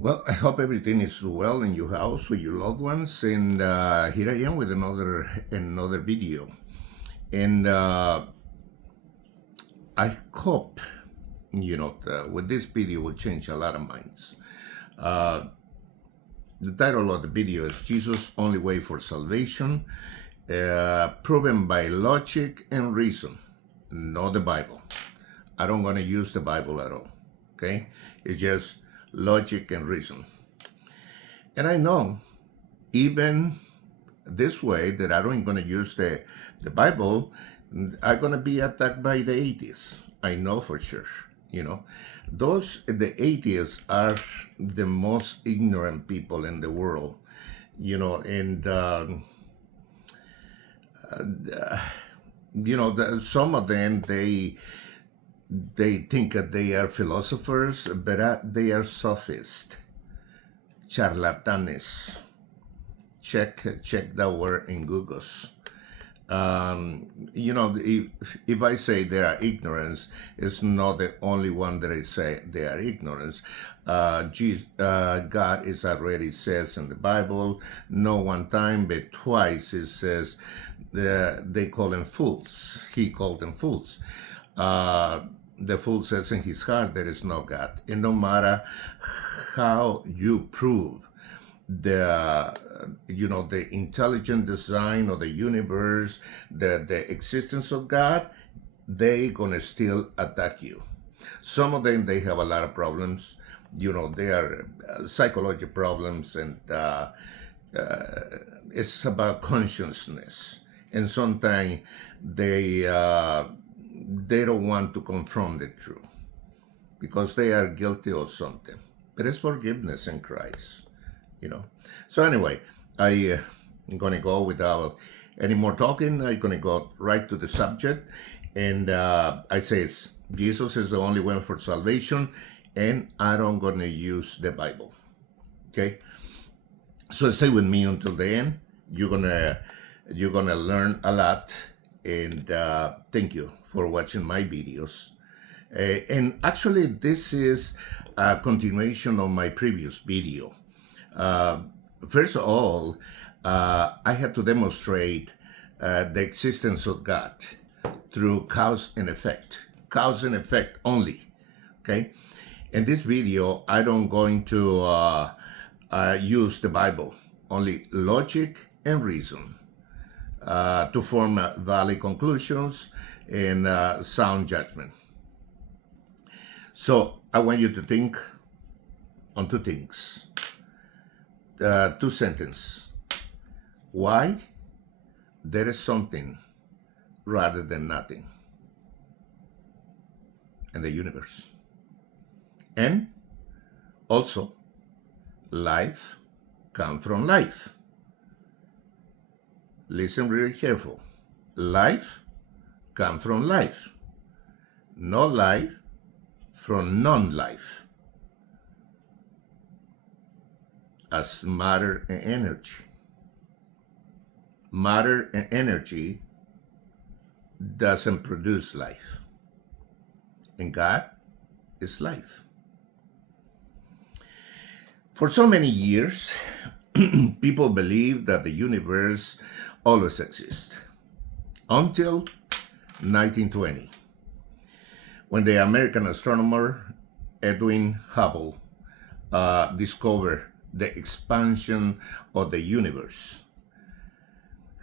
Well, I hope everything is well in your house with your loved ones. And here I am with another video. And I hope with this video will change a lot of minds. Uh, the title of the video is Jesus' Only Way for Salvation, proven by logic and reason, not the Bible. I don't want to use the Bible at all. Okay, it's just logic and reason. And I know even this way that I don't going to use the Bible, I'm going to be attacked by the atheists. I know for sure. The atheists are the most ignorant people in the world. And some of them they think that they are philosophers, but they are sophists, charlatanes. Check that word in Google's. If I say they are ignorance, it's not the only one that I say they are ignorance. God is already says in the Bible, no one time but twice it says they call them fools. He called them fools. The fool says in his heart there is no God, and no matter how you prove the intelligent design of the universe, the existence of God, they gonna still attack you. Some of them they have a lot of problems. They are psychological problems, and it's about consciousness. And sometimes they don't want to confront the truth because they are guilty of something. But it's forgiveness in Christ. So anyway, I'm gonna go without any more talking. I'm gonna go right to the subject, and I say Jesus is the only one for salvation, and I don't gonna use the Bible. Okay, so stay with me until the end. You're gonna learn a lot, and thank you for watching my videos. And actually, this is a continuation of my previous video. First of all, I had to demonstrate the existence of God through cause and effect only. Okay, in this video, I don't going to use the Bible, only logic and reason to form valid conclusions and sound judgment. So I want you to think on two things. Two sentences. Why there is something rather than nothing in the universe. And also, life comes from life. Listen really careful. Life comes from life. No life from non-life. As matter and energy. Matter and energy doesn't produce life. And God is life. For so many years, people believed that the universe always exists. Until 1920, when the American astronomer Edwin Hubble discovered the expansion of the universe,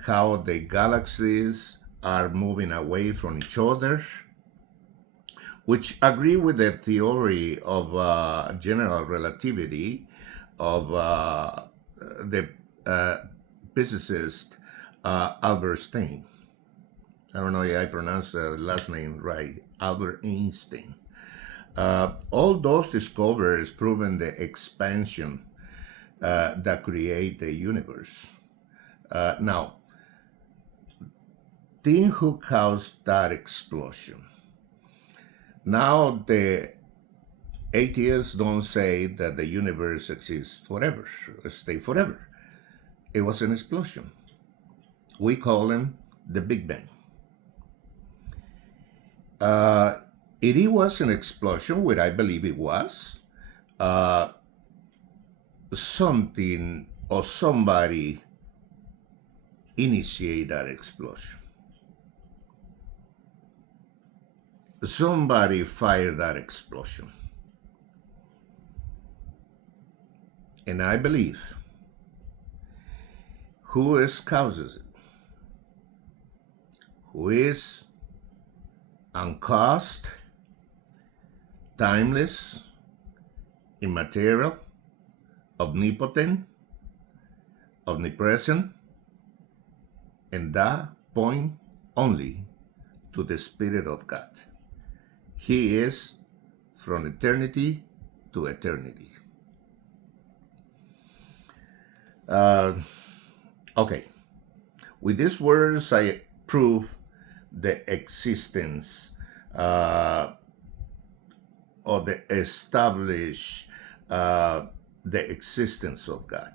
how the galaxies are moving away from each other, which agree with the theory of general relativity of the physicist Albert Einstein. I don't know if I pronounced the last name right, Albert Einstein. All those discoveries proven the expansion that create the universe. Now, think who caused that explosion. Now the atheists don't say that the universe exists forever, stay forever. It was an explosion. We call it the Big Bang. It was an explosion, which I believe it was. something or somebody initiate that explosion. Somebody fired that explosion. And I believe who is causes it, who is uncaused, timeless, immaterial, omnipotent, omnipresent, and that point only to the Spirit of God. He is from eternity to eternity. Okay, with these words, I prove the existence or the establish the existence of God.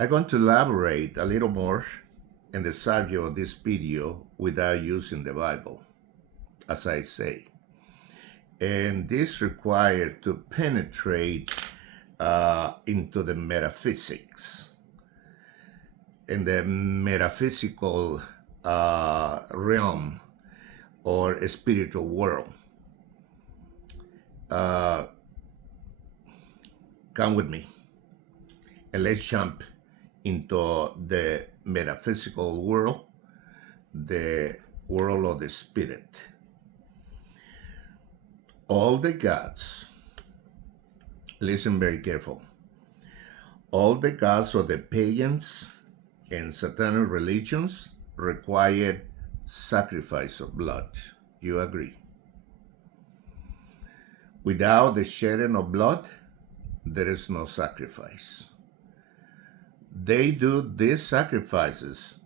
I'm going to elaborate a little more in the subject of this video without using the Bible, as I say. And this required to penetrate into the metaphysics, in the metaphysical realm or spiritual world. Come with me and let's jump into the metaphysical world, the world of the spirit. All the gods, listen very careful, all the gods of the pagans and satanic religions required sacrifice of blood. You agree? Without the shedding of blood, there is no sacrifice. They do these sacrifices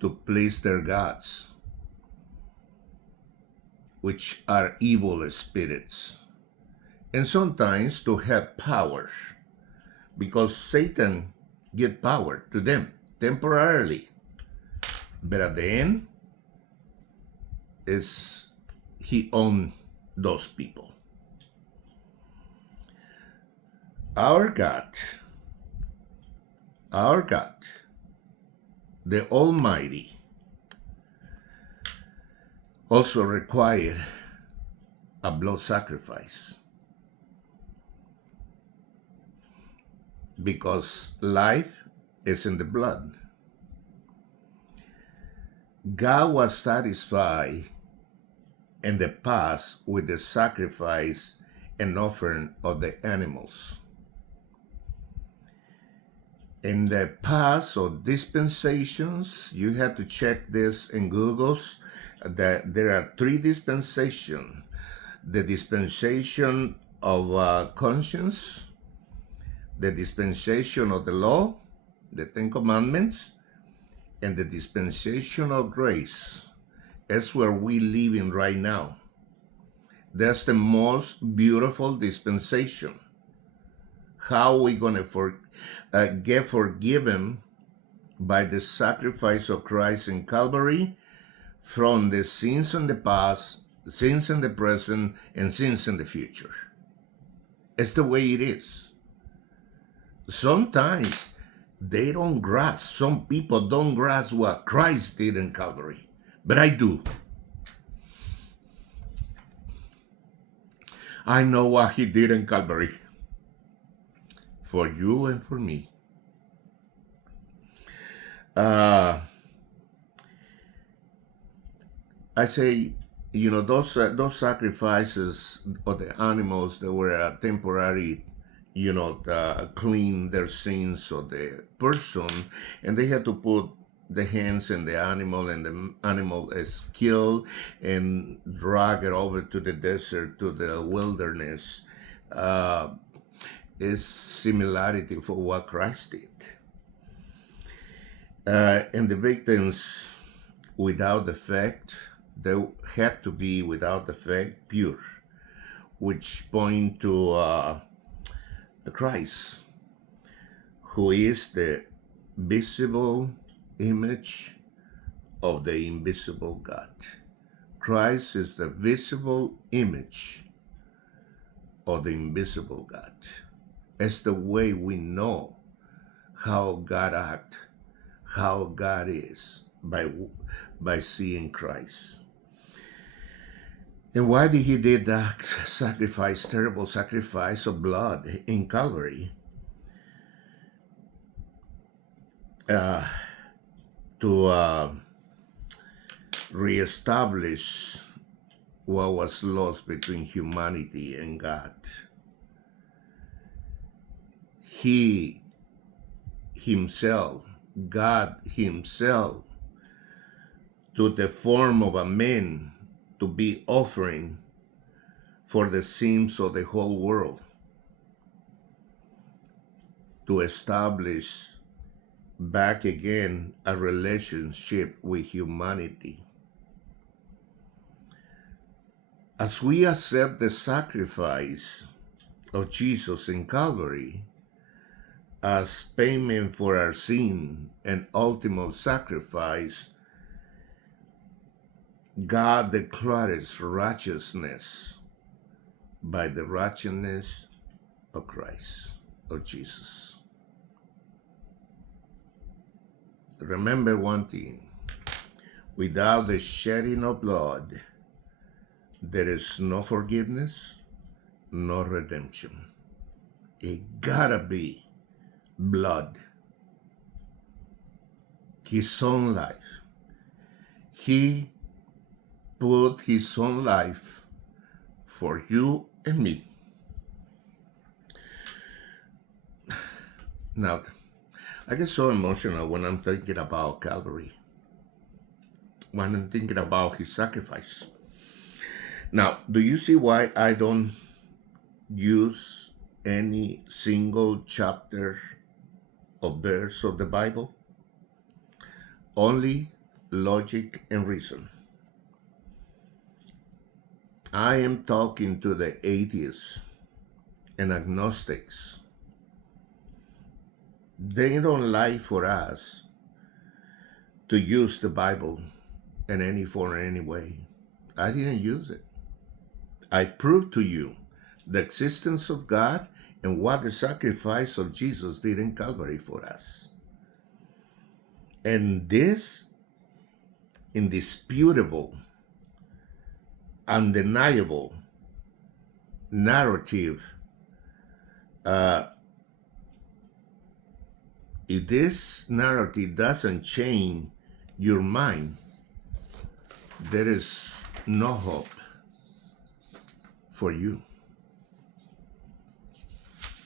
to please their gods, which are evil spirits, and sometimes to have power, because Satan gives power to them temporarily, but at the end, he owns those people. Our God, the Almighty, also required a blood sacrifice, because life is in the blood. God was satisfied in the past with the sacrifice and offering of the animals. In the past or dispensations, you have to check this in Google's, that there are 3 dispensations. The dispensation of conscience, the dispensation of the law, the 10 Commandments, and the dispensation of grace. That's where we live in right now. That's the most beautiful dispensation. How are we going to get forgiven by the sacrifice of Christ in Calvary from the sins in the past, sins in the present, and sins in the future? It's the way it is. Sometimes they don't grasp, some people don't grasp what Christ did in Calvary, but I do. I know what he did in Calvary for you and for me. I say, those sacrifices of the animals that were temporary, clean their sins of the person, and they had to put the hands in the animal, and the animal is killed and drag it over to the desert, to the wilderness. Is similarity for what Christ did. And the victims without defect, they had to be without defect, pure, which point to Christ, who is the visible image of the invisible God. Christ is the visible image of the invisible God. It's the way we know how God acts, how God is by seeing Christ. And why did he did that sacrifice, terrible sacrifice of blood in Calvary? Uh, to reestablish what was lost between humanity and God. He himself, God himself, took the form of a man to be offering for the sins of the whole world, to establish back again a relationship with humanity. As we accept the sacrifice of Jesus in Calvary as payment for our sin and ultimate sacrifice, God declares righteousness by the righteousness of Christ, of Jesus. Remember one thing: without the shedding of blood, there is no forgiveness, no redemption. It gotta be blood. His own life. He put his own life for you and me. Now, I get so emotional when I'm thinking about Calvary, when I'm thinking about his sacrifice. Now, do you see why I don't use any single chapter or verse of the Bible? Only logic and reason. I am talking to the atheists and agnostics. They don't like for us to use the Bible in any form or any way. I didn't use it. I proved to you the existence of God and what the sacrifice of Jesus did in Calvary for us. And this indisputable, undeniable narrative, if this narrative doesn't change your mind, there is no hope for you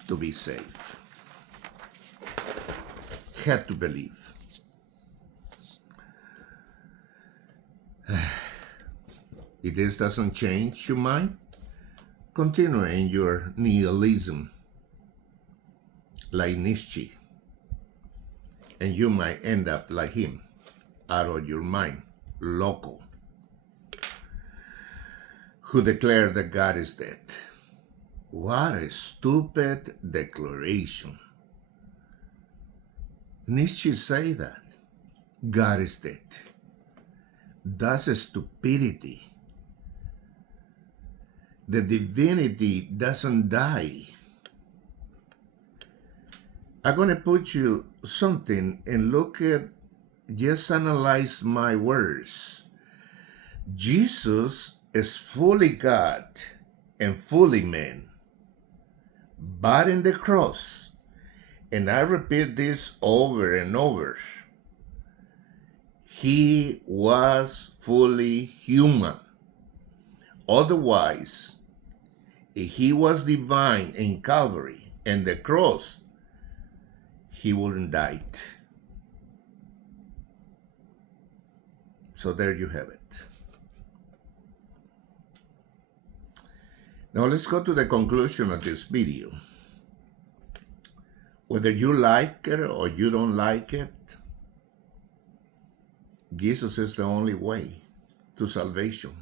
to be saved. Had to believe. If this doesn't change your mind, continue in your nihilism like Nietzsche, and you might end up like him, out of your mind, loco, who declared that God is dead. What a stupid declaration. Nietzsche say that God is dead. That's a stupidity. The divinity doesn't die. I'm going to put you something and look at, just analyze my words. Jesus is fully God and fully man, but in the cross, and I repeat this over and over, he was fully human. Otherwise, if he was divine in Calvary and the cross, he wouldn't die. So there you have it. Now let's go to the conclusion of this video. Whether you like it or you don't like it, Jesus is the only way to salvation.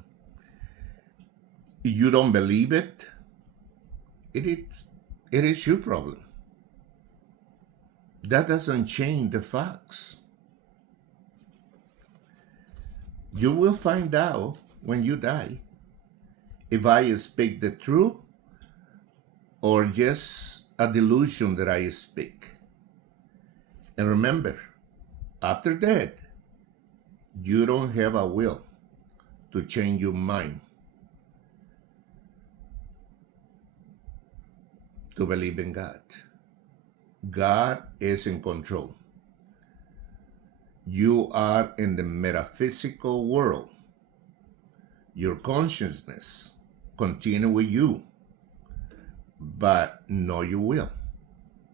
If you don't believe it, it is your problem. That doesn't change the facts. You will find out when you die if I speak the truth or just a delusion that I speak. And remember, after that, you don't have a will to change your mind to believe in God. God is in control. You are in the metaphysical world. Your consciousness continue with you, but not your will.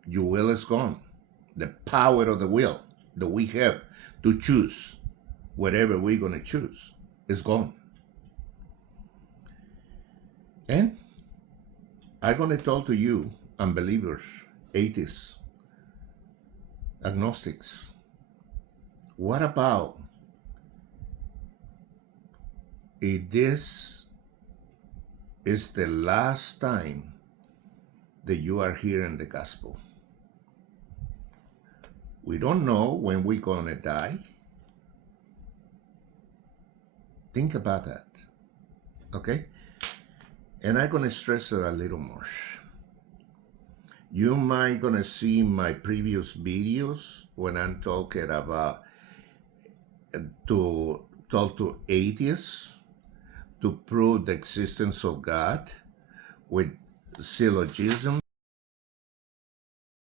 Your will is gone. The power of the will that we have to choose whatever we're going to choose is gone. And I'm going to talk to you, unbelievers, atheists, agnostics. What about if this is the last time that you are hearing the gospel? We don't know when we're going to die. Think about that, okay? And I'm going to stress it a little more. You might going to see my previous videos when I'm talking about to talk to atheists to prove the existence of God with syllogism